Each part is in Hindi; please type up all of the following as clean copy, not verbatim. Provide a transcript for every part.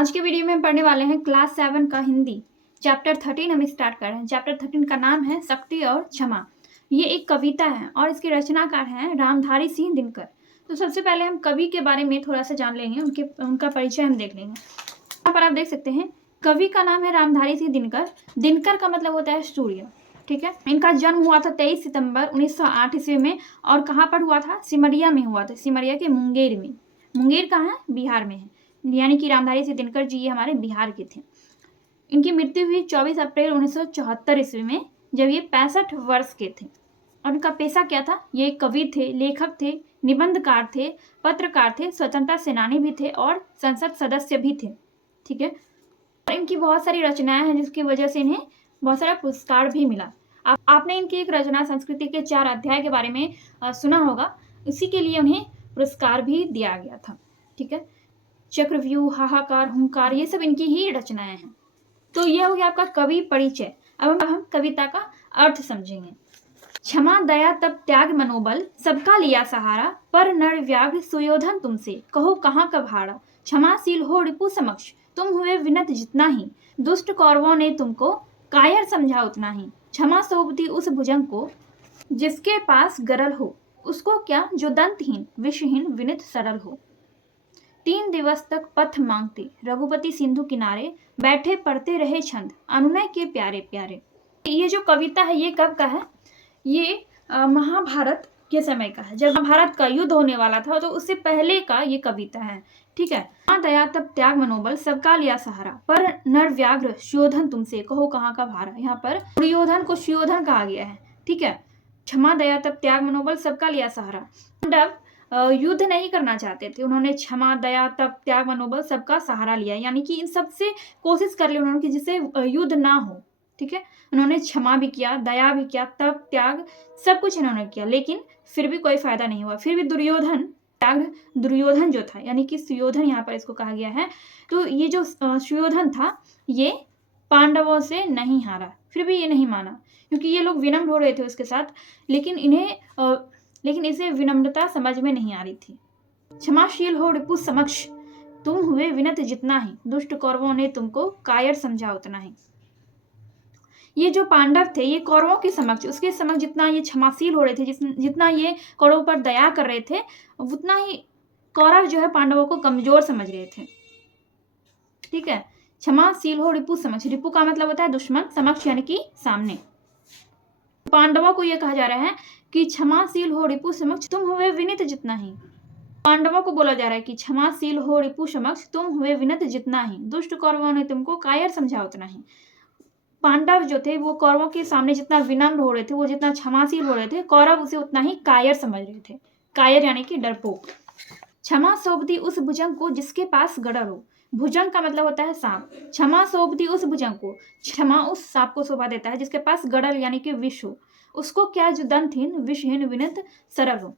आज के वीडियो में हम पढ़ने वाले हैं क्लास 7 का हिंदी चैप्टर 13 हम स्टार्ट कर रहे हैं। चैप्टर 13 का नाम है शक्ति और क्षमा। ये एक कविता है और इसके रचनाकार हैं रामधारी सिंह दिनकर। तो सबसे पहले हम कवि के बारे में थोड़ा सा जान लेंगे, उनका परिचय हम देख लेंगे। यहाँ पर आप देख सकते हैं कवि का नाम है रामधारी सिंह दिनकर। दिनकर का मतलब होता है सूर्य, ठीक है। इनका जन्म हुआ था 23 सितंबर 1908 ईस्वी में। और कहाँ पर हुआ था? सिमरिया में हुआ था। सिमरिया के मुंगेर में। मुंगेर कहाँ है? बिहार में है। यानी कि रामधारी सिंह दिनकर जी ये हमारे बिहार के थे। इनकी मृत्यु हुई 24 अप्रैल 1974 ईस्वी में, जब ये 65 वर्ष के थे। और इनका पेशा क्या था? ये कवि थे, लेखक थे, निबंधकार थे, पत्रकार थे, स्वतंत्रता सेनानी भी थे और संसद सदस्य भी थे, ठीक है। और इनकी बहुत सारी रचनाएं हैं जिसकी वजह से इन्हें बहुत सारा पुरस्कार भी मिला। आपने इनकी एक रचना संस्कृति के 4 अध्याय के बारे में सुना होगा। इसी के लिए उन्हें पुरस्कार भी दिया गया था, ठीक है। चक्रव्यूह, हाहाकार, हुंकार, ये सब इनकी ही रचनाएं हैं। तो यह हो गया आपका कवि परिचय। अब हम कविता का अर्थ समझेंगे। क्षमा दया तब त्याग मनोबल, सबका लिया सहारा, पर नर व्याघ्र सुयोधन तुमसे, कहो कहाँ का भाड़ा। क्षमाशील हो रिपु समक्ष, तुम हुए विनत जितना ही, दुष्ट कौरवों ने तुमको कायर समझा उतना ही। क्षमा सौंपती उस भुजंग को, जिसके पास गरल हो, उसको क्या जो दंतहीन विषहीन विनित सरल हो। 3 दिवस तक पथ मांगते रघुपति सिंधु किनारे, बैठे पढ़ते रहे छंद अनुनय के प्यारे प्यारे। ये जो कविता है ये कब का है? ये महाभारत के समय का है। जब महाभारत का युद्ध होने वाला था तो उससे पहले का ये कविता है, ठीक है। दया तब त्याग मनोबल, सबका लिया सहारा, पर नर व्याघ्र सुयोधन तुमसे, कहो कहाँ का भारा। यहाँ पर दुर्योधन को सुयोधन कहा गया है, ठीक है। क्षमा दया तब त्याग मनोबल, सबका लिया सहारा। पांडव युद्ध नहीं करना चाहते थे। उन्होंने क्षमा दया तप त्याग मनोबल सबका सहारा लिया, यानी कि इन सबसे कोशिश कर ली उन्होंने कि जिससे युद्ध ना हो, ठीक है। उन्होंने क्षमा भी किया, दया भी किया, तप त्याग सब कुछ इन्होंने किया, लेकिन फिर भी कोई फायदा नहीं हुआ। फिर भी दुर्योधन जो था, यानी कि सुयोधन यहाँ पर इसको कहा गया है। तो ये जो सुयोधन था ये पांडवों से नहीं हारा। फिर भी ये नहीं माना, क्योंकि ये लोग विनम्र हो रहे थे उसके साथ, लेकिन इसे विनम्रता समझ में नहीं आ रही थी। क्षमाशील हो रिपु समक्ष, तुम हुए विनत जितना ही, दुष्ट कौरवों ने तुमको कायर समझा उतना ही। ये जो पांडव थे ये कौरवों के समक्ष, उसके समक्ष जितना ये क्षमाशील हो रहे थे, जितना ये कौरवों पर दया कर रहे थे, उतना ही कौरव जो है पांडवों को कमजोर समझ रहे थे, ठीक है। क्षमाशील हो रिपु समक्ष, रिपु का मतलब होता है दुश्मन, समक्ष यानी कि सामने। पांडवों को यह कहा जा रहा है कि क्षमाशील हो रिपु समक्ष, तुम हुए विनित जितना ही। पांडवों को बोला जा रहा है कि क्षमाशील हो रिपु समक्ष, तुम हुए विनित जितना ही, दुष्ट कौरवों ने तुमको कायर समझा उतना ही। पांडव जो थे वो कौरवों के सामने जितना विनम्र हो रहे थे, वो जितना क्षमाशील हो रहे थे, कौरव उसे उतना ही कायर समझ रहे थे। कायर यानी कि डरपोक। क्षमा सौंपती उस भुजंग को, जिसके पास गड़ल हो। भुजंग का मतलब होता है सांप। क्षमा सौंपती उस भुजंग को, क्षमा उस सांप को शोभा देता है जिसके पास गड़ल यानी कि विष हो। उसको क्या जो दंतहीन विषहीन विनित सरल हो।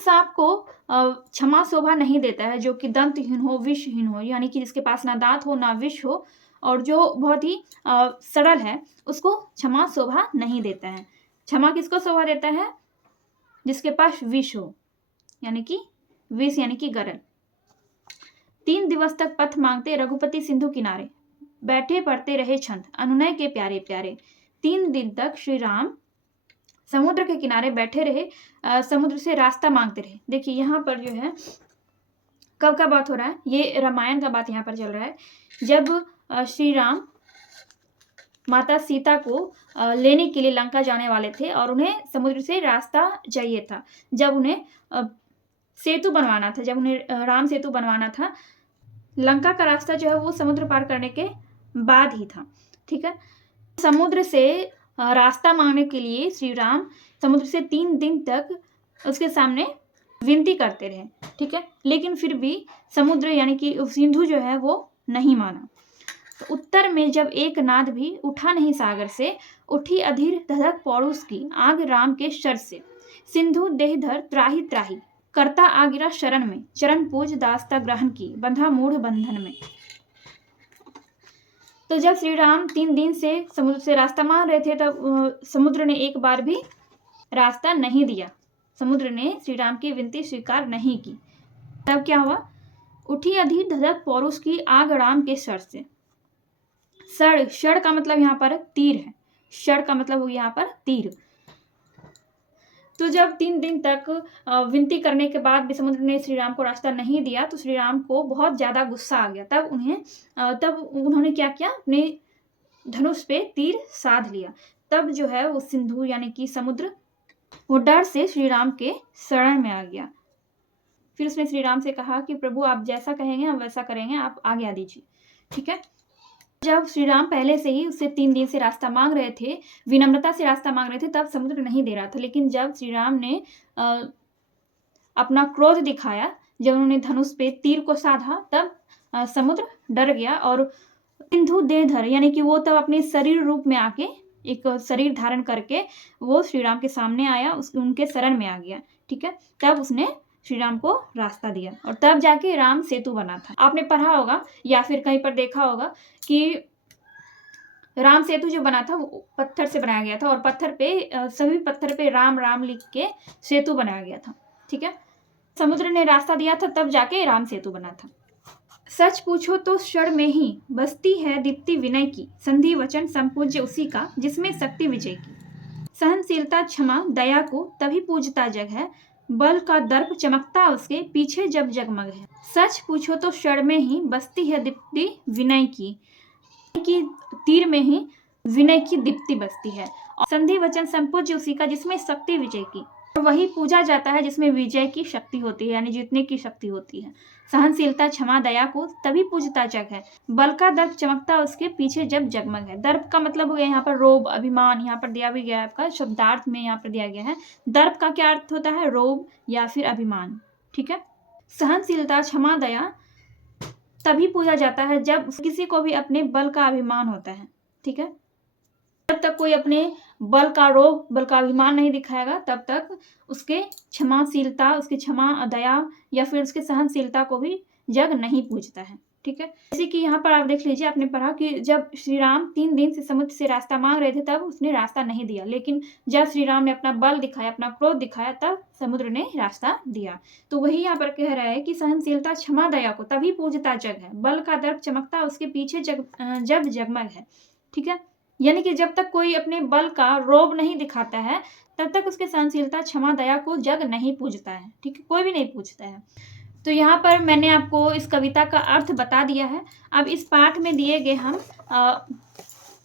सांप को क्षमा शोभा नहीं देता है जो कि दंतहीन हो, विषहीन हो, यानी कि जिसके पास ना दांत हो ना विष हो, और जो बहुत ही सरल है, उसको क्षमा शोभा नहीं देता है। क्षमा किसको शोभा देता है? जिसके पास विष हो, यानी कि विष यानी कि गरल। 3 दिवस तक पथ मांगते रघुपति सिंधु किनारे, बैठे पढ़ते रहे छंद अनुनय के प्यारे प्यारे। 3 दिन तक श्री राम समुद्र के किनारे बैठे रहे, समुद्र से रास्ता मांगते रहे। देखिए यहाँ पर जो है कब का बात हो रहा है? ये रामायण का बात यहाँ पर चल रहा है। जब श्री राम माता सीता को लेने के लिए लंका जाने वाले थे और उन्हें समुद्र से रास्ता चाहिए था। जब उन्हें सेतु बनवाना था, जब उन्हें राम सेतु बनवाना था, लंका का रास्ता जो है वो समुद्र पार करने के बाद ही था, ठीक है। समुद्र से रास्ता मांगने के लिए श्री राम समुद्र से 3 दिन तक उसके सामने विनती करते रहे, ठीक है। लेकिन फिर भी समुद्र यानी कि सिंधु जो है वो नहीं माना। तो उत्तर में जब एक नाद भी उठा नहीं सागर से, उठी अधीर धधक पौरुष की, आग राम के शर से। सिंधु देहधर त्राही त्राही, करता आ गिरा शरण में, चरण पूज दास्ता ग्रहण की, बंधा मूढ़ बंधन में। तो जब श्री राम 3 दिन से समुद्र से रास्ता मांग रहे थे तब समुद्र ने एक बार भी रास्ता नहीं दिया। समुद्र ने श्री राम की विनती स्वीकार नहीं की। तब क्या हुआ? उठी अधि धधक पौरुष की आग राम के सर से। सर, शर का मतलब यहाँ पर तीर है। शर का मतलब हो यहाँ पर तीर। तो जब 3 दिन तक विनती करने के बाद भी समुद्र ने श्री राम को रास्ता नहीं दिया तो श्री राम को बहुत ज़्यादा गुस्सा आ गया। तब उन्होंने क्या किया, अपने धनुष पे तीर साध लिया। तब जो है वो सिंधु यानी कि समुद्र, वो डर से श्री राम के शरण में आ गया। फिर उसने श्री राम से कहा कि प्रभु आप जैसा कहेंगे हम वैसा करेंगे, आप आज्ञा दीजिए। ठीक है। जब श्री राम पहले से ही उससे 3 दिन से रास्ता मांग रहे थे, विनम्रता से रास्ता मांग रहे थे, तब समुद्र नहीं दे रहा था। लेकिन जब श्री राम ने अपना क्रोध दिखाया, जब उन्होंने धनुष पे तीर को साधा, तब समुद्र डर गया और सिंधु देहधर यानी कि वो तब अपने शरीर रूप में आके, एक शरीर धारण करके वो श्री राम के सामने आया, उनके शरण में आ गया। ठीक है। तब उसने श्री राम को रास्ता दिया और तब जाके राम सेतु बना था। आपने पढ़ा होगा या फिर कहीं पर देखा होगा कि राम सेतु जो बना था वो पत्थर से बनाया गया था और सभी पत्थर पे राम राम लिख के सेतु बनाया गया था। ठीक है। समुद्र ने रास्ता दिया था, तब जाके राम सेतु बना था। सच पूछो तो क्षण में ही बसती है दीप्ति विनय की, संधि वचन संपूज्य उसी का जिसमें शक्ति विजय की। सहनशीलता क्षमा दया को तभी पूजता जग है, बल का दर्प चमकता उसके पीछे जब जगमग है। सच पूछो तो क्षण में ही बसती है दीप्ति विनय की तीर में ही विनय की दीप्ति बसती है, और संधि वचन संपूज्य उसी का जिसमें शक्ति विजय की, और वही पूजा जाता है जिसमें विजय की शक्ति होती है, यानी जीतने की शक्ति होती है। सहनशीलता क्षमा दया को तभी पूजता जग है, बल का दर्प चमकता उसके पीछे जब जगमग है। दर्प का मतलब हो गया यहाँ पर रोब, अभिमान, यहाँ पर दिया भी गया है, आपका शब्दार्थ में यहाँ पर दिया गया है। दर्प का क्या अर्थ होता है, रोब या फिर अभिमान। ठीक है। सहनशीलता क्षमा दया तभी पूजा जाता है जब किसी को भी अपने बल का अभिमान होता है। ठीक है। जब तक कोई अपने बल का रोब, बल का अभिमान नहीं दिखाएगा, तब तक उसके क्षमाशीलता, उसकी क्षमा दया या फिर उसके सहनशीलता को भी जग नहीं पूजता है। ठीक है। जैसे कि यहाँ पर आप देख लीजिए, आपने पढ़ा कि जब श्री राम 3 दिन से समुद्र से रास्ता मांग रहे थे, तब उसने रास्ता नहीं दिया। लेकिन जब श्री राम ने अपना बल दिखाया, अपना क्रोध दिखाया, तब समुद्र ने रास्ता दिया। तो वही यहाँ पर कह रहा है कि सहनशीलता क्षमा दया को तभी पूजता जग है, बल का दर्प चमकता उसके पीछे जब जगमग है। ठीक है। यानी कि जब तक कोई अपने बल का रोब नहीं दिखाता है, तब तक उसके सहनशीलता क्षमा दया को जग नहीं पूजता है। ठीक है। कोई भी नहीं पूजता है। तो यहाँ पर मैंने आपको इस कविता का अर्थ बता दिया है। अब इस पाठ में दिए गए हम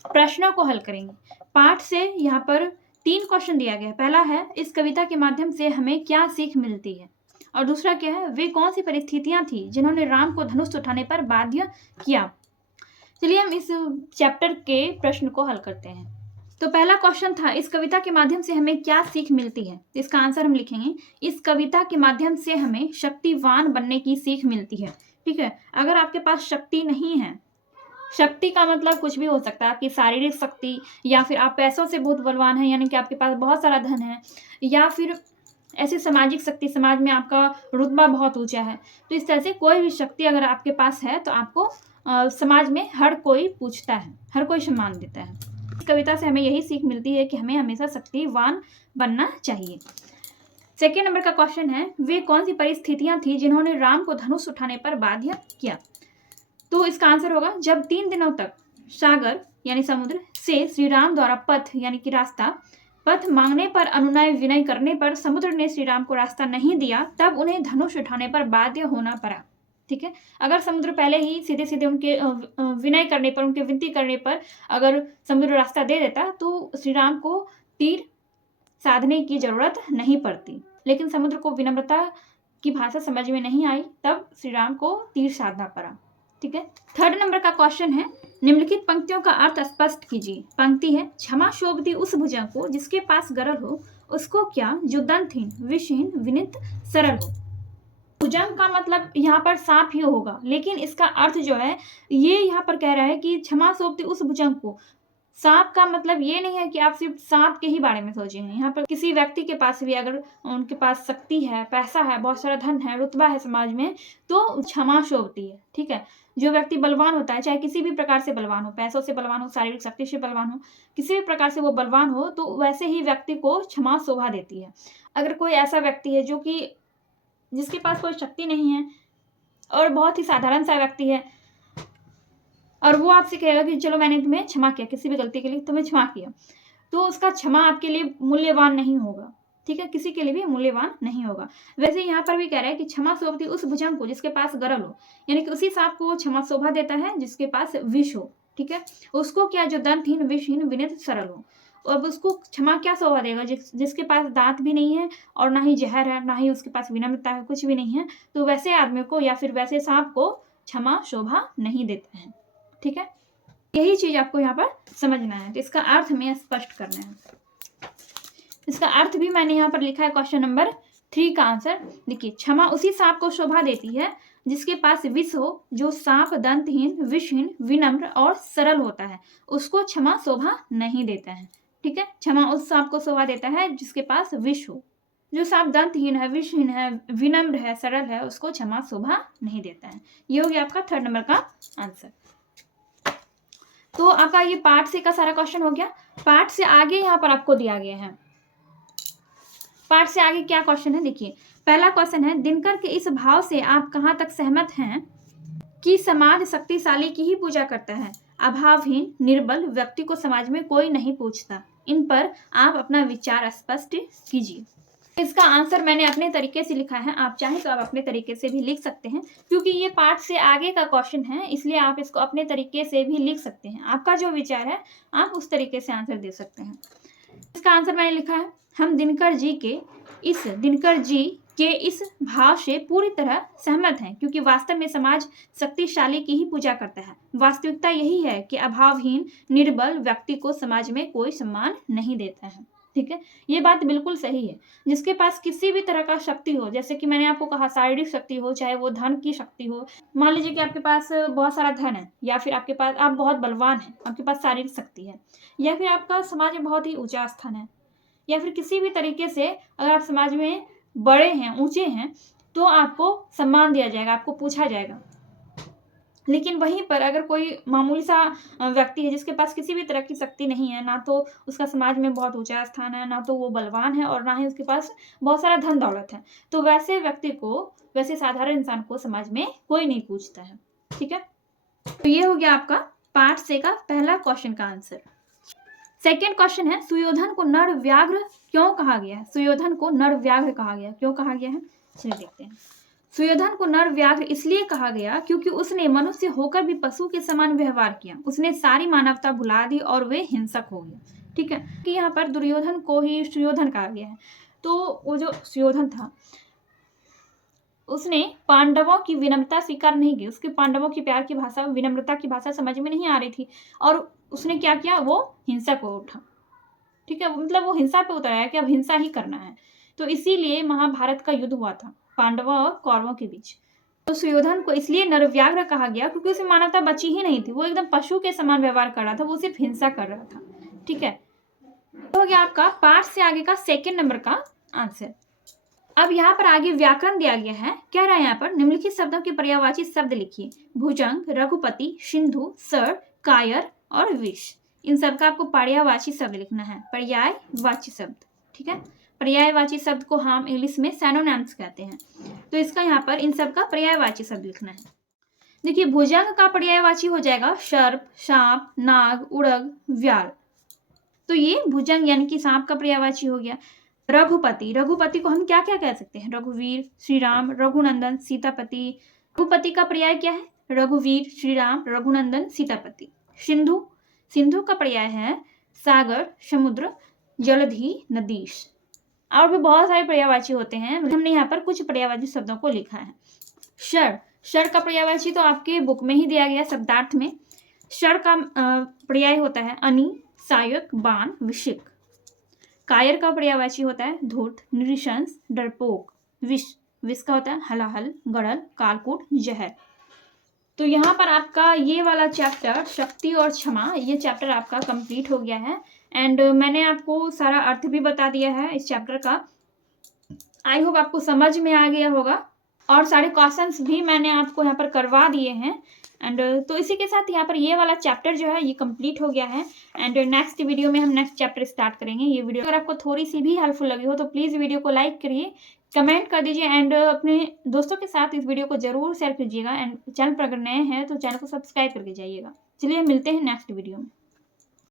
प्रश्नों को हल करेंगे। पाठ से यहाँ पर 3 क्वेश्चन दिया गया है। पहला है, इस कविता के माध्यम से हमें क्या सीख मिलती है, और दूसरा क्या है, वे कौन सी परिस्थितियां थी जिन्होंने राम को धनुष उठाने पर बाध्य किया। चलिए हम इस चैप्टर के प्रश्न को हल करते हैं। तो पहला क्वेश्चन था, इस कविता के माध्यम से हमें क्या सीख मिलती है। इसका आंसर हम लिखेंगे, इस कविता के माध्यम से हमें शक्तिवान बनने की सीख मिलती है। ठीक है। अगर आपके पास शक्ति नहीं है, शक्ति का मतलब कुछ भी हो सकता है, आपकी शारीरिक शक्ति, या फिर आप पैसों से बहुत बलवान हैं, यानी कि आपके पास बहुत सारा धन है, या फिर ऐसी सामाजिक शक्ति, समाज में आपका रुतबा बहुत ऊंचा है। तो इस तरह से कोई भी शक्ति अगर आपके पास है तो आपको समाज में हर कोई पूछता है, हर कोई सम्मान देता है। इस कविता से हमें यही सीख मिलती है कि हमें हमेशा शक्तिवान बनना चाहिए। सेकेंड नंबर का क्वेश्चन है, वे कौन सी परिस्थितियां थी जिन्होंने राम को धनुष उठाने पर बाध्य किया। तो इसका आंसर होगा, जब 3 दिनों तक सागर यानी समुद्र से श्री राम द्वारा पथ यानी कि रास्ता, पथ मांगने पर अनुनय विनय करने पर समुद्र ने श्री राम को रास्ता नहीं दिया, तब उन्हें धनुष उठाने पर बाध्य होना पड़ा। ठीक है। अगर समुद्र पहले ही सीधे सीधे उनके विनय करने पर, उनके विनती करने पर अगर समुद्र रास्ता दे देता, तो श्री राम को तीर साधने की जरूरत नहीं पड़ती। लेकिन समुद्र को विनम्रता की भाषा समझ में नहीं आई, तब श्री राम को तीर साधना पड़ा। ठीक है। थर्ड नंबर का क्वेश्चन है, निम्नलिखित पंक्तियों का अर्थ स्पष्ट कीजिए। पंक्ति है, क्षमा शोभती उस भुजंग को जिसके पास गरल हो, उसको क्या जो दंतहीन विषहीन विनित सरल हो। भुजंग का मतलब यहाँ पर सांप ही होगा, लेकिन इसका अर्थ जो है ये यहाँ पर कह रहा है कि क्षमा शोभती उस भुजंग को। सांप का मतलब ये नहीं है कि आप सिर्फ सांप के ही बारे में सोचेंगे। यहाँ पर किसी व्यक्ति के पास भी अगर उनके पास शक्ति है, पैसा है, बहुत सारा धन है, रुतबा है समाज में, तो क्षमा शोभती है। ठीक है। जो व्यक्ति बलवान होता है, चाहे किसी भी प्रकार से बलवान हो, पैसों से बलवान हो, शारीरिक शक्ति से बलवान हो, किसी भी प्रकार से वो बलवान हो, तो वैसे ही व्यक्ति को क्षमा शोभा देती है। अगर कोई ऐसा व्यक्ति है जो कि जिसके पास कोई शक्ति नहीं है, और बहुत ही साधारण सा व्यक्ति है, और वो आपसे कहेगा कि चलो मैंने तुम्हें क्षमा किया, किसी भी गलती के लिए तुम्हें क्षमा किया, तो उसका क्षमा आपके लिए मूल्यवान नहीं होगा। ठीक है, किसी के लिए भी मूल्यवान नहीं होगा। वैसे यहाँ पर भी कह रहा है कि क्षमा शोभती उस भुजंग को जिसके पास गरल हो, यानी कि उसी सांप को वो क्षमा शोभा देता है जिसके पास विष हो। ठीक है, उसको क्या, जो दंतहीन विषहीन विनित सरल हो। अब उसको क्षमा क्या शोभा देगा, जिसके पास दांत भी नहीं है और ना ही जहर है, ना ही उसके पास विनम्रता है, कुछ भी नहीं है, तो वैसे आदमी को या फिर वैसे सांप को क्षमा शोभा नहीं देता है। ठीक है, यही चीज आपको यहाँ पर समझना है। तो इसका अर्थ हमें स्पष्ट करना है। इसका अर्थ भी मैंने यहाँ पर लिखा है क्वेश्चन नंबर 3 का आंसर। देखिए, क्षमा उसी सांप को शोभा देती है जिसके पास विष हो, जो सांप दंतहीन विषहीन विनम्र और सरल होता है, उसको क्षमा शोभा नहीं देता है। ठीक है, क्षमा उस सांप को शोभा देता है जिसके पास विष हो, जो सांप दंतहीन है, विषहीन है, विनम्र है, सरल है, उसको क्षमा शोभा नहीं देता है। ये हो गया आपका 3rd नंबर का आंसर। तो आपका ये पार्ट से का सारा क्वेश्चन हो गया। पार्ट से आगे यहाँ पर आपको दिया गया है। पार्ट से आगे क्या क्वेश्चन है, देखिए पहला क्वेश्चन है, दिनकर के इस भाव से आप कहाँ तक सहमत हैं कि समाज शक्तिशाली की ही पूजा करता है, अभावहीन निर्बल व्यक्ति को समाज में कोई नहीं पूछता। इन पर आप अपना विचार स्पष्ट कीजिए। इसका आंसर मैंने अपने तरीके से लिखा है, आप चाहें तो आप अपने तरीके से भी लिख सकते हैं, क्योंकि ये पार्ट से आगे का क्वेश्चन है, इसलिए आप इसको अपने तरीके से भी लिख सकते हैं। आपका जो विचार है आप उस तरीके से आंसर दे सकते हैं। इसका आंसर मैंने लिखा है, हम दिनकर जी के इस भाव से पूरी तरह सहमत हैं, क्योंकि वास्तव में समाज शक्तिशाली की ही पूजा करता है। वास्तविकता यही है कि अभावहीन निर्बल व्यक्ति को समाज में कोई सम्मान नहीं देता है। ठीक है, ये बात बिल्कुल सही है। जिसके पास किसी भी तरह का शक्ति हो, जैसे कि मैंने आपको कहा शारीरिक शक्ति हो, चाहे वो धन की शक्ति हो, मान लीजिए कि आपके पास बहुत सारा धन है, या फिर आपके पास आप बहुत बलवान हैं, आपके पास शारीरिक शक्ति है, या फिर आपका समाज में बहुत ही ऊंचा स्थान है, या फिर किसी भी तरीके से अगर आप समाज में बड़े हैं, ऊंचे हैं, तो आपको सम्मान दिया जाएगा, आपको पूछा जाएगा। लेकिन वहीं पर अगर कोई मामूली सा व्यक्ति है जिसके पास किसी भी तरह की शक्ति नहीं है, ना तो उसका समाज में बहुत ऊंचा स्थान है, ना तो वो बलवान है, और ना ही उसके पास बहुत सारा धन दौलत है, तो वैसे व्यक्ति को, वैसे साधारण इंसान को समाज में कोई नहीं पूछता है। ठीक है, तो ये हो गया आपका पार्ट से का पहला क्वेश्चन का आंसर। सेकेंड क्वेश्चन है, सुयोधन को नर व्याघ्र क्यों कहा गया है? सुयोधन को नर व्याघ्र कहा गया, क्यों कहा गया है, चलिए देखते हैं। सुयोधन को नर व्याघ्र इसलिए कहा गया क्योंकि उसने मनुष्य होकर भी पशु के समान व्यवहार किया, उसने सारी मानवता भुला दी और वे हिंसक हो गए। ठीक है, कि यहाँ पर दुर्योधन को ही सुयोधन कहा गया है। तो वो जो सुयोधन था, उसने पांडवों की विनम्रता स्वीकार नहीं की, उसके पांडवों की प्यार की भाषा, विनम्रता की भाषा समझ में नहीं आ रही थी, और उसने क्या किया, वो हिंसक हो उठा। ठीक है, मतलब वो हिंसा पे उतर आया कि अब हिंसा ही करना है। तो इसीलिए महाभारत का युद्ध हुआ था पांडवों और कौरवों के बीच। तो सुयोधन को इसलिए नरव्याघ्र कहा गया क्योंकि उसमें मानवता बची ही नहीं थी, वो एकदम पशु के समान व्यवहार कर रहा था, वो सिर्फ हिंसा कर रहा था। ठीक है, तो हो गया आपका पार्ट से आगे का 2nd नंबर का आंसर। अब यहाँ पर आगे व्याकरण दिया गया है, कह रहा है यहाँ पर निम्नलिखित शब्दों के पर्यायवाची शब्द लिखिए, भुजंग, रघुपति, सिंधु, सर, कायर और विष। इन सब का आपको पर्यायवाची शब्द लिखना है, पर्यायवाची शब्द। ठीक है, पर्यायवाची शब्द को हम इंग्लिश में सैनोनिम्स कहते हैं, तो इसका यहाँ पर इन सब का पर्यायवाची शब्द लिखना है। देखिए, भुजंग का पर्यायवाची हो जाएगा सर्प, सांप, नाग, उड़ग, व्याल। तो ये भुजंग यानी कि सांप का पर्यायवाची हो गया। रघुपति, रघुपति को हम क्या क्या कह सकते हैं, रघुवीर, श्री राम, रघुनंदन, सीतापति। रघुपति का पर्याय क्या है, रघुवीर, श्री राम, रघुनंदन, सीतापति। सिंधु, सिंधु का पर्याय है सागर, समुद्र, जलधि, नदीश। और भी बहुत सारे पर्यायवाची होते हैं, हमने यहाँ पर कुछ पर्यायवाची शब्दों को लिखा है। शर, शर का पर्यायवाची तो आपके बुक में ही दिया गया शब्दार्थ में। शर का पर्याय होता है अनि, सायक, बाण, विषिक। कायर का पर्यायवाची होता है धूर्त, नृशंस, डरपोक। विष, विष का होता है हलाहल, गड़ल, कालकूट, जहर। तो यहाँ पर आपका ये वाला चैप्टर शक्ति और क्षमा, ये चैप्टर आपका कंप्लीट हो गया है। एंड मैंने आपको सारा अर्थ भी बता दिया है इस चैप्टर का। आई होप आपको समझ में आ गया होगा, और सारे क्वेश्चंस भी मैंने आपको यहाँ पर करवा दिए हैं। एंड तो इसी के साथ यहाँ पर ये वाला चैप्टर जो है ये कंप्लीट हो गया है। एंड नेक्स्ट वीडियो में हम नेक्स्ट चैप्टर स्टार्ट करेंगे। ये वीडियो अगर आपको थोड़ी सी भी हेल्पफुल लगी हो तो प्लीज़ वीडियो को लाइक करिए, कमेंट कर दीजिए एंड अपने दोस्तों के साथ इस वीडियो को ज़रूर शेयर कीजिएगा एंड चैनल पर अगर नए हैं तो चैनल को सब्सक्राइब करके जाइएगा। चलिए मिलते हैं नेक्स्ट वीडियो में।